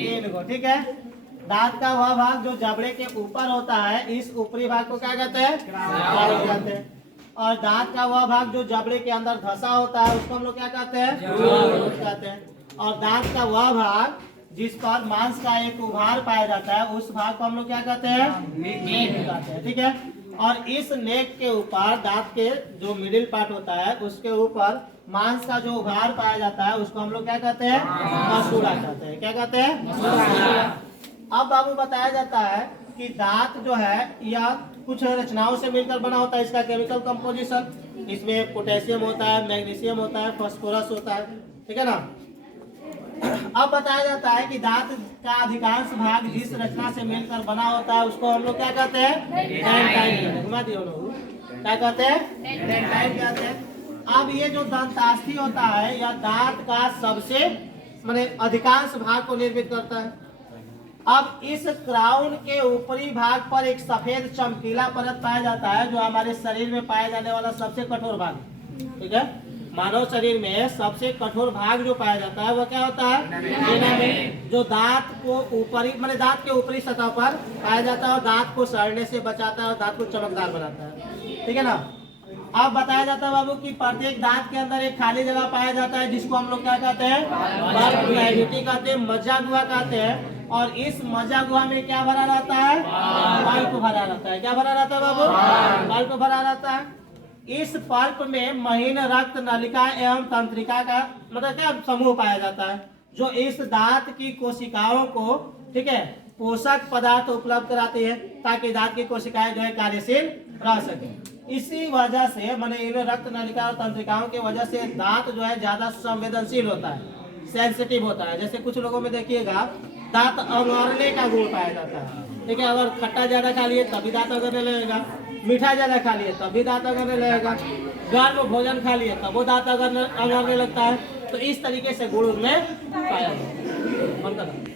3 गो, ठीक है। दांत का वह भाग जो जबड़े के ऊपर होता है, इस ऊपरी भाग को क्या कहते हैं? क्राउन कहते हैं। और दांत का वह भाग जो जबड़े के अंदर धंसा होता है, उसको हम लोग क्या कहते हैं? जॉ कहते हैं। और दांत का वह भाग जिस पर मांस का एक उभार पाया जाता है, उस भाग को हम लोग क्या कहते हैं? नेक कहते हैं, ठीक है। और इस नेक के ऊपर दांत के जो मिडिल पार्ट होता है, उसके ऊपर मांस का जो उभार पाया जाता है, उसको हम लोग क्या कहते हैं? मसूड़ा कहते हैं। क्या कहते हैं? मसूड़ा। अब बाबू बताया जाता है कि दांत जो है यह कुछ रचनाओं से मिलकर बना होता है। इसका केमिकल कंपोजिशन, इसमें पोटेशियम होता है, मैग्नीशियम होता है, फास्फोरस होता है, ठीक है ना। अब बताया जाता है कि दांत का अधिकांश भाग जिस रचना से मिलकर बना होता है, उसको हम लोग क्या कहते हैं? डेंटाइन। घुमा दियो लोग, क्या कहते हैं? डेंटाइन कहते हैं। अब ये जो दंतास्थि होता है, यह दांत का सबसे माने अधिकांश भाग को निर्मित करता है। अब इस क्राउन के ऊपरी भाग पर एक सफेद चमकीला परत पाया जाता है, जो हमारे शरीर में पाया जाने वाला सबसे कठोर भाग है, ठीक है। मानव शरीर में सबसे कठोर भाग जो पाया जाता है, वह क्या होता है? एनामेल, जो दांत को ऊपरी माने दांत के ऊपरी सतह पर पाया जाता है और दांत को सड़ने से बचाता है और दांत को चमकदार बनाता है, ठीक है ना। अब बताया जाता है बाबू कि प्रत्येक दांत के अंदर एक खाली जगह पाया जाता है, जिसको हम लोग क्या कहते हैं? पल्प कैविटी कहते हैं, मज्जा गुहा कहते हैं। और इस मज्जा गुहा में क्या भरा रहता है? पल्प भरा रहता है। क्या भरा रहता है बाबू? पल्प भरा रहता है। इस पल्प में महीन रक्त नलिका एवं तंत्रिका का मतलब क्या समूह पाया जाता है, जो इस दांत की कोशिकाओं को, ठीक है, पोषक पदार्थ उपलब्ध कराती है, ताकि दांत की कोशिकाएं जो है कार्यशील रह सके। इसी वजह से माने इन रक्त नलिका और तंत्रिकाओं की वजह से दांत जो है ज्यादा संवेदनशील होता है, सेंसिटिव होता है। जैसे कुछ लोगों में देखिएगा दांत अगरने का गुण पाया जाता है, ठीक है। अगर खट्टा ज्यादा खा लिए तभी दांत अगरने लगेगा, मीठा ज्यादा खा लिए तभी दांत अगरने लगेगा, गर्म भोजन खा लिए तब वो दांत अगरने लगता है। तो इस तरीके से गुण में पाया जाता है।